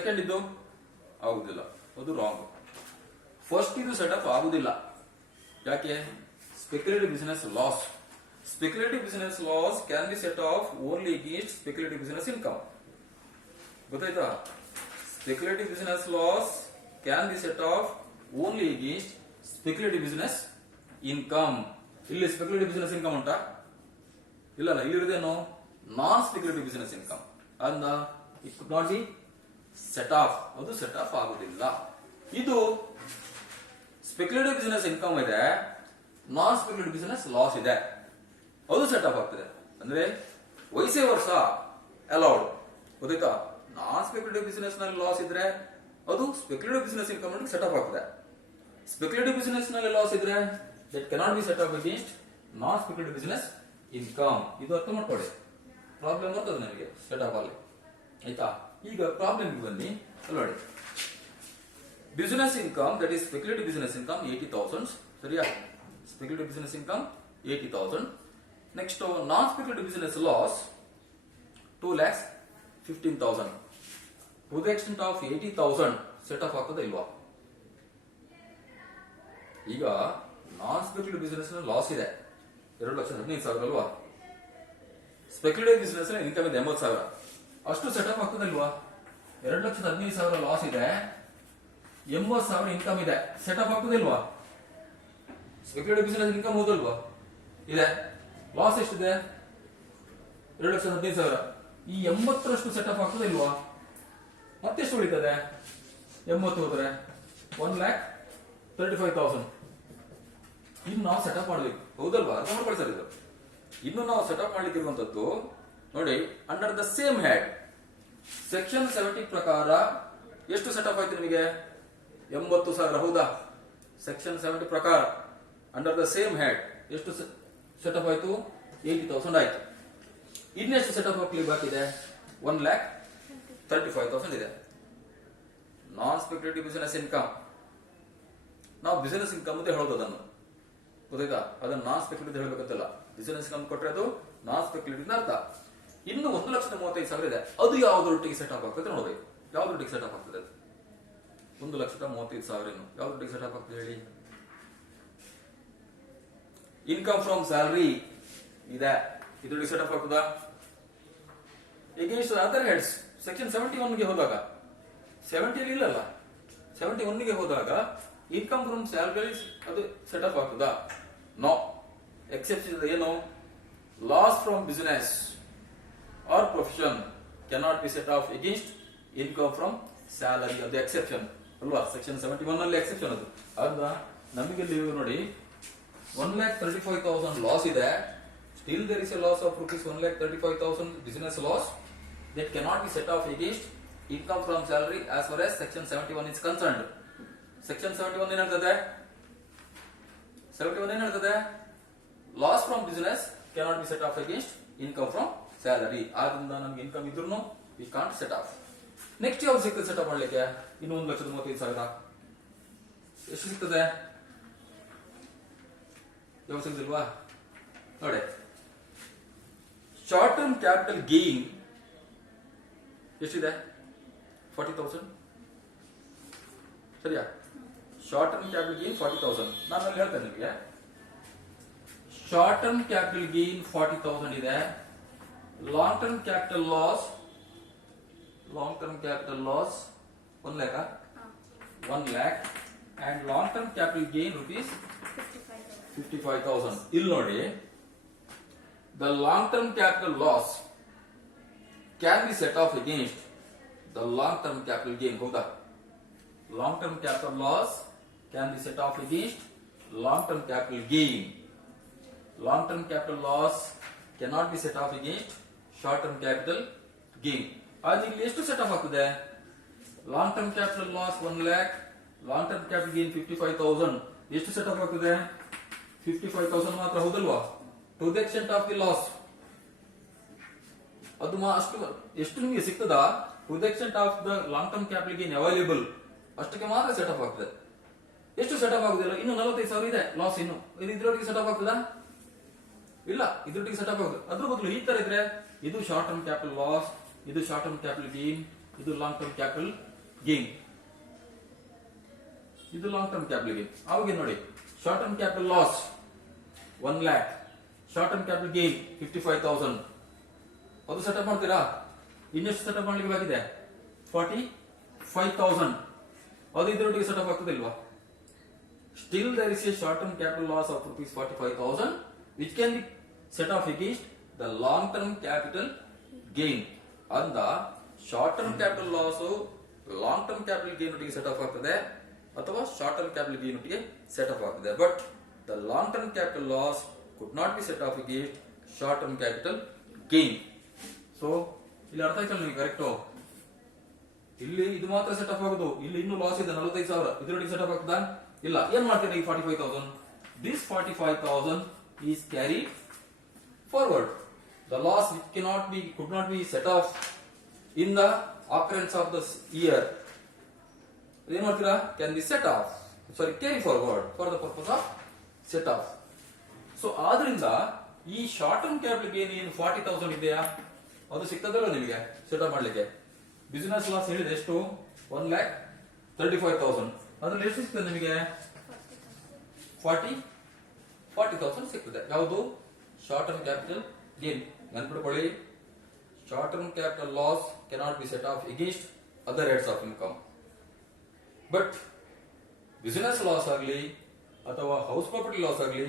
Second ಇದು ಆಗುದಿಲ್ಲ, ಅದು ರಾಂಗ್. ಫಸ್ಟ್ ಇದು ಸೆಟಪ್ ಆಗುದಿಲ್ಲ. ಯಾಕೆ? Speculative business loss. Speculative business loss can be set off only against speculative business income. ಗೊತ್ತಾಯ್ತಾ? Speculative business loss can be set off only against speculative business income. ಇಲ್ಲಿ speculative business income ಉಂಟಾ? ಇಲ್ಲಲ್ಲ. ಇಲ್ಲಿರುವುದೇನು? Non speculative business income. ಅಂದ it could not be set off. ಅದು set off ಆಗುದಿಲ್ಲ. ಇದು speculative business income ಇದೆ, ನಾನ್ ಸ್ಪೆಕ್ಯುಲೇಟಿವ್ ಬಿಸಿನೆಸ್ ಲಾಸ್ ಇದೆ, ಅದು ಸೆಟ್ ಆಫ್ ಆಗ್ತದೆ. ಅಂದ್ರೆ ವೈಸೆ ವರ್ಷ ಅಲೌಡ್. ಗೊತ್ತಾಯ್ತಾ? ನಾನ್ ಸ್ಪೆಕ್ಯುಲೇಟಿವ್ ಬಿಸಿನೆಸ್ ನಲ್ಲಿ ಲಾಸ್ ಇದ್ರೆ ಅದು ಸ್ಪೆಕ್ಯುಲೇಟಿವ್ ಬಿಸಿನೆಸ್ ಇನ್ಕಮ್ ನಲ್ಲಿ ಸೆಟ್ ಆಫ್ ಆಗ್ತದೆ. ಸ್ಪೆಕ್ಯುಲೇಟಿವ್ ಬಿಸಿನೆಸ್ ನಲ್ಲಿ ಲಾಸ್ ಇದ್ರೆ that cannot be set off against non speculative business income. ಇದು ಅರ್ಥ ಮಾಡ್ಕೊಳ್ಳಿ. ಪ್ರಾಬ್ಲಮ್ ಬರ್ತದೆ ನನಗೆ ಸೆಟ್ ಆಫ್ ಅಲ್ಲಿ. ಆಯ್ತಾ? ಈಗ ಪ್ರಾಬ್ಲಮ್ ಬನ್ನಿ. ನೋಡಿ, business income that is speculative business income 80,000. ಸರಿಯಾ? Speculative business income 80,000. Next non speculative business loss 2,15,000. To the extent of 80,000 set off ಆಗ್ತದೆ ಇಲ್ವಾ? ಈಗ ನಾನ್ ಸ್ಪೆಕ್ಯುಲೇಟಿವ್ ಬಿಸಿನೆಸ್ ಲಾಸ್ ಇದೆ 2,15,000 ಅಲ್ವಾ? ಸ್ಪೆಕ್ಯುಲೇಟಿವ್ ಬಿಸಿನೆಸ್ ಇನ್ಕಮ್ ಇದೆ 80,000. ಅಷ್ಟು ಸೆಟ್ ಆಫ್ ಆಗ್ತದೆ ಇಲ್ವಾ? 2,15,000 ಲಾಸ್ ಇದೆ, 80,000 ಇನ್ಕಮ್ ಇದೆ, ಸೆಟ್ ಆಫ್ ಆಗ್ತದೆ ಇಲ್ವಾ? ಸ್ಪೆಕ್ಯುಲೇಟಿವ್ ಬಿಸಿನೆಸ್ ಇನ್ಕಮ್ ಹೋದಲ್ವಾ? ಇದೆ. ಲಾಸ್ ಎಷ್ಟಿದೆ? 2,15,000. ಈ 80ರಷ್ಟು ಸೆಟ್ ಆಫ್ ಆಗ್ತದೆ ಇಲ್ವಾ? ಮತ್ತೆಷ್ಟು ಉಳಿತದೆ? 80 ಹೋದ್ರೆ 1,35,000. ಇನ್ನು ನಾವು ಸೆಟಪ್ ಮಾಡ್ಬೇಕು. ಹೌದಲ್ವಾ? ಅರ್ಥ ಮಾಡ್ಕೊಳ್ತಾರೆ. ಇದು ಇನ್ನು ನಾವು ಸೆಟಪ್ ಮಾಡ್ಲಿಕ್ಕೆ ಇರುವಂತದ್ದು ನೋಡಿ, under the same head section 70 ಪ್ರಕಾರ ಎಷ್ಟು ಸೆಟಪ್ ಆಯ್ತು ನಿಮಗೆ? 80,000. ಹೌದಾ? ಸೆಕ್ಷನ್ 70 ಪ್ರಕಾರ ಅಂಡರ್ ದ ಸೇಮ್ ಹೆಡ್ ಎಷ್ಟು ಸೆಟಪ್ ಆಯ್ತು? 80,000 ಆಯ್ತು. ಇನ್ನೆಷ್ಟು ಸೆಟಪ್ ಹಾಕ್ಲಿಕ್ಕೆ ಬಾಕಿ ಇದೆ? 1,35,000 ಇದೆ. ನಾನ್ ಸ್ಪೆಕ್ಯುಲೇಟಿವ್ ಬಿಸಿನೆಸ್ ಇನ್ಕಮ್. ನಾವು ಬಿಸಿನೆಸ್ ಇನ್ಕಮ್ ಅಂತ ಹೇಳೋದು ಅದನ್ನು. ಗೊತ್ತಾಯ್ತಾ? ಅದನ್ನು ನಾನ್ ಸ್ಪೆಕ್ಯುಲೇಟಿವ್ ಹೇಳಬೇಕಂತಲ್ಲ. ಬಿಸಿನೆಸ್ ಇನ್ಕಮ್ ಕೊಟ್ಟರೆ ಅದು ನಾನ್ ಸ್ಪೆಕ್ಯುಲೇಟಿವ್ ಅರ್ಥ. ಇನ್ನು 1,35,000 ಇದೆ. ಅದು ಯಾವ್ದೊಟ್ಟಿಗೆ ಸೆಟ್ ಅಪ್ ಆಗ್ತದೆ ನೋಡ್ಬೇಕು. ಯಾವ್ದೊಟ್ಟಿಗೆ ಸೆಟ್ ಅಪ್ ಆಗ್ತದೆ? ಅದು 1,35,000 ಯಾವ್ದೊಟ್ಟಿಗೆ ಸೆಟ್ ಅಪ್ ಆಗ್ತದೆ ಹೇಳಿ? ಇನ್ಕಮ್ ಫ್ರಮ್ ಸ್ಯಾಲರಿ ಇದೆ, ಇದ್ರೊಟ್ಟಿಗೆ ಸೆಟ್ ಅಪ್ ಆಗ್ತದಾ? ಎಗೇನ್ಸ್ಟ್ ಅದರ್ ಹೆಡ್ಸ್ ಸೆಕ್ಷನ್ 71ಗೆ ಹೋದಾಗ 70 ಇಲ್ಲಲ್ಲ, 71ಗೆ ಹೋದಾಗ ಇನ್ಕಮ್ ಫ್ರಮ್ ಸ್ಯಾಲರಿ ಅದು ಸೆಟ್ ಅಪ್ ಆಗ್ತದಾ? ನೋ. ಎಕ್ಸೆಪ್ಷನ್ ಏನು? Loss from business R profession cannot be set off against income from salary. ಅದು ಎಕ್ಸೆಪ್ಷನ್ ಅಲ್ವಾ? ಸೆಕ್ಷನ್ 71 ನಲ್ಲಿ ಎಕ್ಸೆಪ್ಷನ್ ಅದು. ಆದ್ರಿಂದ ನಮಗೆ ನೋಡಿ 1,35,000 ಲಾಸ್ ಇದೆ. Still there is a loss of rupees 1,35,000 business loss that cannot be set off against income from salary as far as section 71 is concerned. Section 71 ಏನು ಹೇಳ್ತದೆ? 71 ಏನು ಹೇಳ್ತದೆ? Loss from business cannot be set off against income from salary. ಆದ್ರಿಂದ ನಮ್ಗೆ income ಇದ್ರೂ we can't set off. Next ಯಾವ್ದು ಸಿಗ್ತದೆ set up ಮಾಡ್ಲಿಕ್ಕೆ? ಇನ್ನು 1,35,000 ಎಷ್ಟು ಸಿಗ್ತದೆ? ಯಾವ್ದು ಸಿಗ್ತಿಲ್ವಾ? ನೋಡಿ, ಶಾರ್ಟ್ ಟರ್ಮ್ ಕ್ಯಾಪಿಟಲ್ ಗೇನ್ ಎಷ್ಟಿದೆ? 40,000. ಸರಿಯಾ? Short term capital gain 40,000. ನಾನು ಅಲ್ಲಿ ಹೇಳ್ತೇನೆ ನಿಮಗೆ. ಶಾರ್ಟ್ ಟರ್ಮ್ ಕ್ಯಾಪಿಟಲ್ ಗೇನ್ 40,000 ಇದೆ. Long term capital loss 1 lakh. 1 lakh and long term capital gain rupees 55,000. ಇಲ್ಲಿ ನೋಡಿ, the long term capital loss can be set off against the long term capital gain. ಹೌದಾ? long term capital loss can be set off against long term capital gain. long term capital loss cannot be set off against short term capital gain. ಆದ್ರೆ ಇಲ್ಲಿ ಎಷ್ಟು set off ಆಗ್ತದೆ? Long term capital loss 1 lakh, long term capital gain 55,000. ಎಷ್ಟು set off ಆಗ್ತದೆ? 55,000 ಮಾತ್ರ. ಹೌದಲ್ವಾ? To the extent of the loss ಅದು ಅಷ್ಟು ಎಷ್ಟು ನಿಮಗೆ ಸಿಗ್ತದಾ? To the extent of the long term capital gain available ಅಷ್ಟಕ್ಕೆ ಮಾತ್ರ ಸೆಟ್ ಆಫ್ ಆಗ್ತದೆ. ಎಷ್ಟು ಸೆಟ್ ಆಫ್ ಆಗುದಿಲ್ಲ? ಇನ್ನು 45,000 ಇದೆ ಲಾಸ್. ಇನ್ನು ಇದ್ರೊಟ್ಟಿಗೆ ಸೆಟ್ ಆಫ್ ಆಗ್ತದಾ? ಇಲ್ಲ, ಇದ್ರೊಟ್ಟಿಗೆ ಸೆಟ್ ಆಫ್ ಆಗುದು. ಅದ್ರ ಬದಲು ಈ ತರ ಇದ್ರೆ ಇದು ಶಾರ್ಟ್ ಟರ್ಮ್ ಕ್ಯಾಪಿಟಲ್ ಲಾಸ್, ಇದು ಶಾರ್ಟ್ ಟರ್ಮ್ ಕ್ಯಾಪಿಟಲ್ ಗೇನ್, ಇದು ಲಾಂಗ್ ಟರ್ಮ್ ಕ್ಯಾಪಿಟಲ್ ಗೇನ್, ಇದು ಲಾಂಗ್ ಟರ್ಮ್ ಕ್ಯಾಪಿಟಲ್ ಗೇನ್. ಅವಾಗ ನೋಡಿ short term capital loss 1 lakh, short term capital gain 55,000. ಅದು ಸೆಟಪ್ ಮಾಡ್ತೀರಾ? ಇನ್ನೆಷ್ಟು ಸೆಟಪ್ ಮಾಡ್ಲಿಕ್ಕೆ ಬಾಕಿದೆ? 45,000. ಅದು ಇದರೊಟ್ಟಿಗೆ setup ಆಗ್ತದಿಲ್ವಾ? Still there is a short term capital loss of rupees 45,000 which can be set off against the long term capital gain. And the short term capital loss long term capital gain ಒಟ್ಟಿಗೆ set off ಆಗ್ತದೆ ಅಥವಾ short term capital gain ಒಟ್ಟಿಗೆ set off ಆಗ್ತದೆ. But the long term capital loss could not be set off against short term capital gain. So ಇಲ್ಲಿ ಅರ್ಥ ಆಯ್ತಲ್ಲ ನಿಮಗೆ correct? ಇಲ್ಲಿ ಇದು ಮಾತ್ರ ಸೆಟ್ ಆಫ್ ಆಗುದು, ಇಲ್ಲಿ ಇನ್ನೂ ಲಾಸ್ ಇದೆ 45,000, ಇದರೊಟ್ಟಿಗೆ ಸೆಟ್ ಆಫ್ ಆಗ್ತದಾ? ಇಲ್ಲ. ಏನ್ ಮಾಡ್ತೀರಾ ಈ 45,000? This 45,000 is carried forward. The loss which could not be set off in the occurrence of this year. ಏನ್ ಮಾಡ್ತೀರಾ? Can be set off. Sorry, carry forward for the purpose of set off. So ಆದ್ರಿಂದ ಈ short term capital gain ಏನು 40,000 ಇದೆಯಾ, ಅದು ಸಿಗ್ತದಲ್ಲ ನಿಮಗೆ set of ಮಾಡ್ಲಿಕ್ಕೆ? ಬಿಸಿನೆಸ್ ಲಾಸ್ ಹೇಳಿದೆ ಎಷ್ಟು? 1,35,000. ಅದ್ರಲ್ಲಿ ಎಷ್ಟು ಸಿಗ್ತದೆ ನಿಮಗೆ? 40,000 ಸಿಗ್ತದೆ. ಯಾವುದು? Short term capital gain. ನೆನ್ಪಿಟ್ಕೊಳ್ಳಿ, short term capital loss cannot be set off against other heads of income. But business loss ಆಗಲಿ ಅಥವಾ ಹೌಸ್ ಪ್ರಾಪರ್ಟಿ ಲಾಸ್ ಆಗಲಿ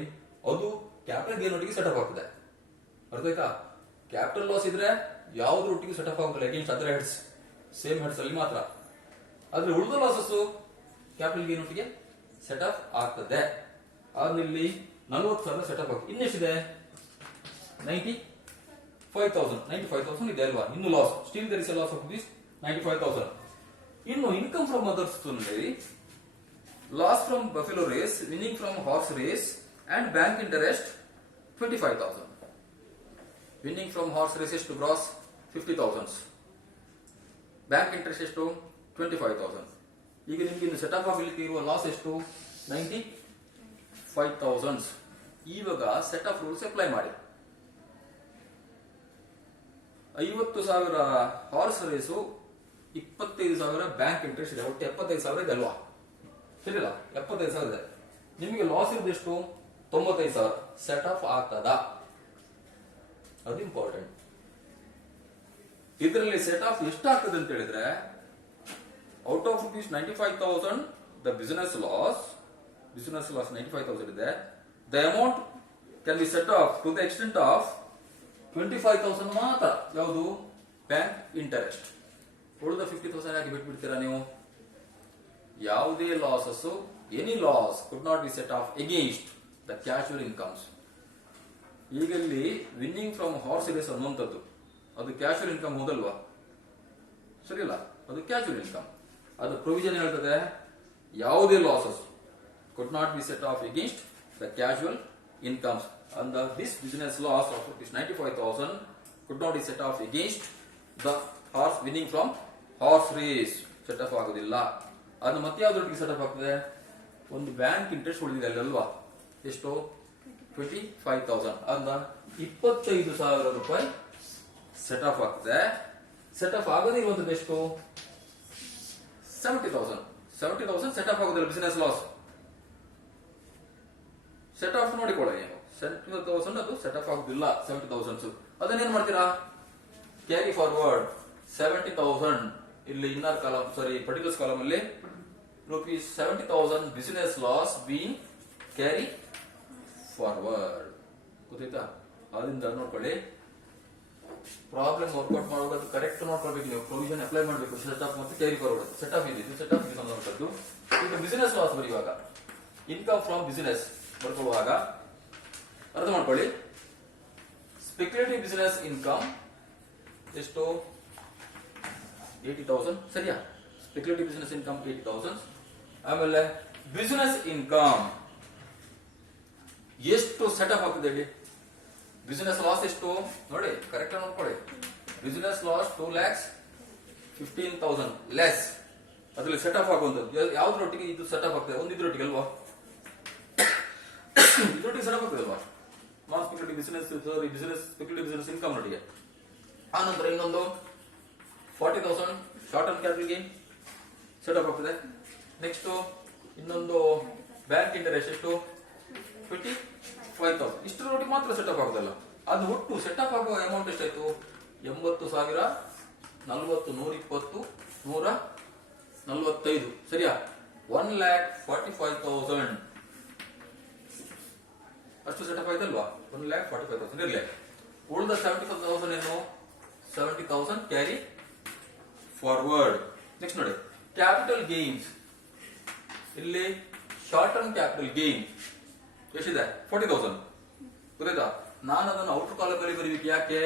ಅದು ಕ್ಯಾಪಿಟಲ್ ಗೇನ್ ಒಟ್ಟಿಗೆ ಸೆಟ್ ಅಪ್ ಆಗ್ತದೆ. ಅರ್ಥ ಆಯ್ತಾ? ಕ್ಯಾಪಿಟಲ್ ಲಾಸ್ ಇದ್ರೆ ಯಾವ್ದ್ರ ಒಟ್ಟಿಗೆ ಸೆಟ್ ಅಪ್ ಆಗುದಿಲ್ಲ against other heads, same heads ಅಲ್ಲಿ ಮಾತ್ರ. ಆದ್ರೆ ಉಳಿದ ಲಾಸಸ್ ಕ್ಯಾಪಿಟಲ್ ಗೇನ್ ಒಟ್ಟಿಗೆ ಸೆಟ್ ಅಪ್ ಆಗ್ತದೆ. ಆದ್ರೆ ಇಲ್ಲಿ 40,000 ಸೆಟ್ ಅಪ್ ಆಗ್ತದೆ. ಇನ್ನೆಷ್ಟಿದೆ? 95,000 ಇದೆ ಅಲ್ವಾ? ಇನ್ನು loss, still there is a loss of this 95,000. ಇನ್ನು ಇನ್ಕಮ್ ಫ್ರಮ್ ಅದರ್ಸ್ ನಲ್ಲಿ loss from buffalo race, winning from horse race and bank interest 25,000. Winning from horse race ಎಷ್ಟು ಗ್ರಾಸ್? 50,000. ಬ್ಯಾಂಕ್ ಇಂಟ್ರೆಸ್ಟ್ ಎಷ್ಟು? 25,000. ಈಗ ನಿಮ್ಗೆ ಇನ್ನು ಸೆಟ್ ಆಫ್ ಆಗಲಿಕ್ಕೆ ಇರುವ loss ಎಷ್ಟು? 95,000. ಇವಾಗ ಸೆಟ್ ಆಫ್ ರೂಲ್ಸ್ ಅಪ್ಲೈ ಮಾಡಿ. 50,000 ಹಾರ್ಸ್ ರೇಸು, 25,000 ಬ್ಯಾಂಕ್ ಇಂಟ್ರೆಸ್ಟ್ ಇದೆ, ಒಟ್ಟು 75,000 ಇದೆ ಅಲ್ವಾ? ಸರಿಲ್ಲ? 75,000 ಇದೆ. ನಿಮಗೆ ಲಾಸ್ ಇರೋದು ಎಷ್ಟು? 95,000. ಸೆಟ್ ಆಫ್ ಆಗ್ತದ? ಅದು ಇಂಪಾರ್ಟೆಂಟ್. ಇದರಲ್ಲಿ ಸೆಟ್ ಆಫ್ ಎಷ್ಟಾಗ್ತದೆ ಅಂತ ಹೇಳಿದ್ರೆ, out of rupees 95,000 the business loss 95,000 ಇದೆ. The amount can be set off to the extent of 25,000 ಮಾತ್ರ. ಯಾವುದು? Bank interest. ಉಳಿದ 50,000 ಯಾಕೆ ಬಿಟ್ಬಿಡ್ತೀರಾ ನೀವು? ಯಾವುದೇ losses, any loss could not be set off against the casual incomes. ಈಗ ಇಲ್ಲಿ ವಿನ್ನಿಂಗ್ ಫ್ರಮ್ ಹಾರ್ಸ್ ರೇಸ್ ಅನ್ನುವಂಥದ್ದು ಅದು ಕ್ಯಾಶುವಲ್ ಇನ್ಕಮ್ ಹೋದಲ್ವಾ? ಸರಿಯಲ್ಲ? ಅದು ಕ್ಯಾಶುವಲ್ ಇನ್ಕಮ್. ಅದು ಪ್ರೊವಿಷನ್ ಹೇಳ್ತದೆ, ಯಾವುದೇ losses could not be set off against the casual incomes. And this business loss of ₹95,000 could not be set off against the horse winning from horse race. Set of ಆಗೋದಿಲ್ಲ. ಅದು ಮತ್ತೆ ಯಾವ್ದೊಟ್ಟಿಗೆ set off ಆಗ್ತದೆ? ಒಂದು bank interest ಉಳಿದಿದೆ ಅಲ್ವಾ? ಎಷ್ಟು? 25,000. ಅಂದ 25,000 ರೂಪಾಯಿ ಸೆಟ್ ಆಫ್ ಆಗ್ತದೆ. ಸೆಟ್ ಆಫ್ ಆಗೋದೇ ಇರುವಂತದ್ದು ಎಷ್ಟು? 70,000 ಸೆಟ್ ಆಫ್ ಆಗೋದಿಲ್ಲ. ಬಿಸಿನೆಸ್ ಲಾಸ್ ಸೆಟ್ ಆಫ್ ನೋಡಿಕೊಳ್ಳಿ ನೀವು. 70,000 ಅದು ಸೆಟ್ ಆಫ್ ಆಗುದಿಲ್ಲ. 70,000 ಅದನ್ನೇನ್ ಮಾಡ್ತೀರಾ? ಕ್ಯಾರಿ ಫಾರ್ವರ್ಡ್ 70,000 ಇಲ್ಲಿ inner column, sorry particulars column ಅಲ್ಲಿ ₹70,000 business loss been carry forward. ಗೊತ್ತಾಯ್ತಾ? ಅದರಿಂದ ನೋಡ್ಕೊಳ್ಳಿ. ಪ್ರಾಬ್ಲಮ್ ವರ್ಕೌಟ್ ಮಾಡುವಾಗ ಅದು ಕರೆಕ್ಟ್ ನೋಡ್ಕೊಳ್ಬೇಕು ನೀವು. ಪ್ರೊವಿಷನ್ ಅಪ್ಲೈ ಮಾಡಬೇಕು. ಸೆಟ್ ಆಫ್ ಮತ್ತು ಕ್ಯಾರಿ ಫಾರ್ವರ್ಡ್. ಸೆಟ್ ಆಫ್ ಇದೆ, ಸೆಟ್ ಆಫ್ ಸಂಬಂಧಪಟ್ಟದ್ದು. ಈಗ ಬಿಸಿನೆಸ್ ಲಾಸ್ ಬರೆಯುವಾಗ ಇನ್ಕಮ್ ಫ್ರಮ್ ಬಿಸಿನೆಸ್ ಬರ್ಕೊಳ್ಳುವಾಗ ಅರ್ಥ ಮಾಡ್ಕೊಳ್ಳಿ. ಸ್ಪೆಕ್ಯುಲೇಟಿವ್ ಬಿಸಿನೆಸ್ ಇನ್ಕಮ್ ಎಷ್ಟು? 80,000. ಸರಿಯಾ? Speculative business income 80,000. ಆಮೇಲೆ ಬಿಸಿನೆಸ್ ಇನ್ಕಮ್ ಎಷ್ಟು ಸೆಟ್ ಆಫ್ ಆಗ್ತದೆ ಹೇಳಿ? ಬಿಸಿನೆಸ್ ಲಾಸ್ ಎಷ್ಟು ನೋಡಿ, ಕರೆಕ್ಟ್ ಆಗಿ ನೋಡ್ಕೊಳ್ಳಿ. Business loss 2,15,000 less. ಅದ್ರಲ್ಲಿ ಸೆಟ್ ಆಫ್ ಆಗುವಂತದ್ದು ಯಾವ್ದ್ರೊಟ್ಟಿಗೆ ಇದು ಸೆಟ್ ಆಫ್ ಆಗ್ತದೆ? ಒಂದಿದ್ರೊಟ್ಟಿಗೆ ಅಲ್ವಾ? ಇದ್ರೊಟ್ಟಿಗೆ ಸೆಟ್ ಆಫ್ ಆಗ್ತದೆ ಅಲ್ವಾ? Non speculative business, speculative business income ನೊಟ್ಟಿಗೆ. ಆ ನಂತರ ಇನ್ನೊಂದು 40,000 short term capital gain setup ಆಗ್ತದೆ. ನೆಕ್ಸ್ಟ್ ಇನ್ನೊಂದು ಬ್ಯಾಂಕ್ ಇಂಟರೆಸ್ಟ್ ಎಷ್ಟು 25,000 ಇಷ್ಟರೊಟ್ಟಿಗೆ ಮಾತ್ರ ಸೆಟಪ್ ಆಗುದಲ್ಲ, ಅದು ಒಟ್ಟು ಸೆಟಪ್ ಆಗುವ ಅಮೌಂಟ್ ಎಷ್ಟಾಯ್ತು 80,000 40 120 145 ಸರಿಯಾ 1,45,000 ಅಷ್ಟು ಸೆಟಪ್ ಆಯ್ತಲ್ವಾ 1,45,000 ಇರ್ಲಿ. ಉಳಿದ 70,000 ಏನು 70,000 ಕ್ಯಾರಿ ಫಾರ್ವರ್ಡ್. ನೆಕ್ಸ್ಟ್ ನೋಡಿ ಕ್ಯಾಪಿಟಲ್ ಗೇನ್ಸ್, ಇಲ್ಲಿ ಶಾರ್ಟ್ ಟರ್ಮ್ ಕ್ಯಾಪಿಟಲ್ ಗೇನ್ ಎಷ್ಟಿದೆ 40,000 ಗೊತ್ತಾಯ್ತಾ. ನಾನು ಅದನ್ನು ಔಟರ್ ಕಾಲಮ್ ಅಲ್ಲಿ ಬರೀಬೇಕು, ಯಾಕೆ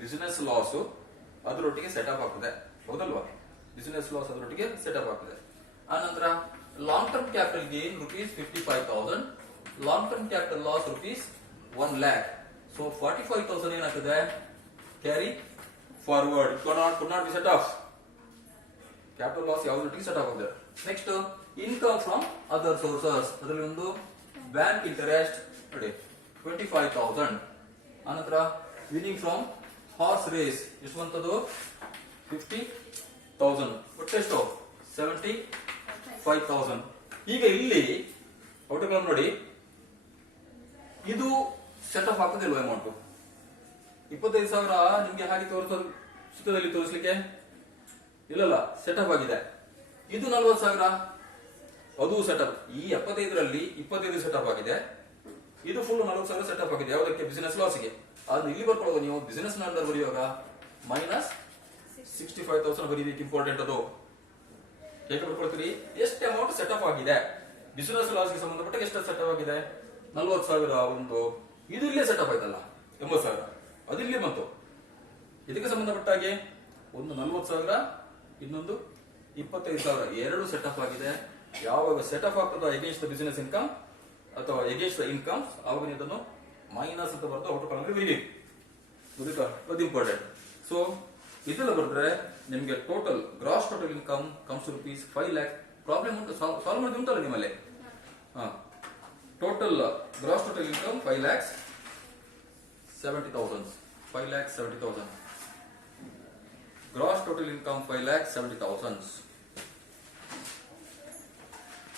ಬಿಸಿನೆಸ್ ಲಾಸ್ ಅದರೊಟ್ಟಿಗೆ ಸೆಟಪ್ ಆಗ್ತದೆ ಹೌದಲ್ವಾ, ಬಿಸಿನೆಸ್ ಲಾಸ್ ಅದರೊಟ್ಟಿಗೆ ಸೆಟಪ್ ಆಗ್ತದೆ. ಆನಂತರ long term capital gain rupees 55,000, long term capital loss rupees 1 lakh. So 45,000 ಏನಾಗ್ತದೆ carry forward, could not be set off. Capital loss ಯಾವುದರೊಟ್ಟಿಗೆ ಸೆಟ್ ಆಗುತ್ತೆ. Next income from other sources, ಅದರಲ್ಲಿ ಒಂದು ಬ್ಯಾಂಕ್ ಇಂಟರೆಸ್ಟ್ ನೋಡಿ 25,000. ಆನಂತರ ವಿನಿಂಗ್ ಫ್ರಮ್ ಹಾರ್ಸ್ ರೇಸ್ ಎಷ್ಟು ಬಂತದು 50,000, ಒಟ್ಟೆಷ್ಟು 75,000. ಈಗ ಇಲ್ಲಿ ಔಟರ್ ಕಾಲಮ್ ನೋಡಿ, ಇದು ಸೆಟಪ್ ಆಗ್ತದಿಲ್ವ ಅಮೌಂಟ್ 25,000 ನಿಮ್ಗೆ ಹಾಗೆ ತೋರಿಸೋದು ಚಿತ್ರದಲ್ಲಿ ತೋರಿಸಲಿಕ್ಕೆ ಇಲ್ಲಲ್ಲ, ಸೆಟಪ್ ಆಗಿದೆ. ಇದು 40,000 ಅದು ಸೆಟಪ್, ಈ 75ರಲ್ಲಿ 25 ಸೆಟಪ್ ಆಗಿದೆ, ಇದು ಫುಲ್ 40,000 ಸೆಟಪ್ ಆಗಿದೆ. ಯಾವುದಕ್ಕೆ ಬಿಸಿನೆಸ್ ಲಾಸ್ಗೆ. ಅದನ್ನು ಇಲ್ಲಿ ಬರ್ಕೊಳ್ಳುವಾಗ ನೀವು ಬಿಸಿನೆಸ್ ಅಂಡರ್ ಬರೆಯುವಾಗ ಮೈನಸ್ 65,000 ಬರೀಬೇಕು, ಇಂಪಾರ್ಟೆಂಟ್ ಅದು. ಹೇಗೆ ಬರ್ಕೊಳ್ತೀರಿ ಎಷ್ಟು ಅಮೌಂಟ್ ಸೆಟಪ್ ಆಗಿದೆ ಬಿಸಿನೆಸ್ ಲಾಸ್ಗೆ ಸಂಬಂಧಪಟ್ಟ ಎಷ್ಟು ಸೆಟಪ್ ಆಗಿದೆ 40,000 ಒಂದು, ಇದು ಇಲ್ಲೇ ಸೆಟಪ್ ಆಯ್ತಲ್ಲ 80,000 ಅದು ಇಲ್ಲಿ ಬಂತು. ಇದಕ್ಕೆ ಸಂಬಂಧಪಟ್ಟ ಹಾಗೆ ಒಂದು 40,000 ಇನ್ನೊಂದು 25,000 ಎರಡು ಸೆಟಪ್ ಆಗಿದೆ. ಯಾವಾಗ ಸೆಟಪ್ ಆಗ್ತದೋ ಎಗೇನ್ಸ್ಟ್ ದ ಬಿಸಿನೆಸ್ ಇನ್ಕಮ್ ಅಥವಾ ಎಗೇನ್ಸ್ಟ್ ದ ಇನ್ಕಮ್, ಆವಾಗ ನೀವು ಅದನ್ನು ಮೈನಸ್ ಅಂತ ಬರೆದು ಔಟರ್ ಕಾಲಮ್ ಬರೀಬೇಕು, ಅದು ಇಂಪಾರ್ಟೆಂಟ್. ಸೊ ಇದೆಲ್ಲ ಬರೆದ್ರೆ ನಿಮಗೆ total gross total income comes rupees 5 lakh. Problem ಉಂಟು, ಸಾಲ್ವ್ ಮಾಡಿ ಉಂಟಲ್ಲ ನಿಮ್ಮಲ್ಲಿ. Total gross total income 5,70,000, 5,70,000. Gross total income 5,70,000.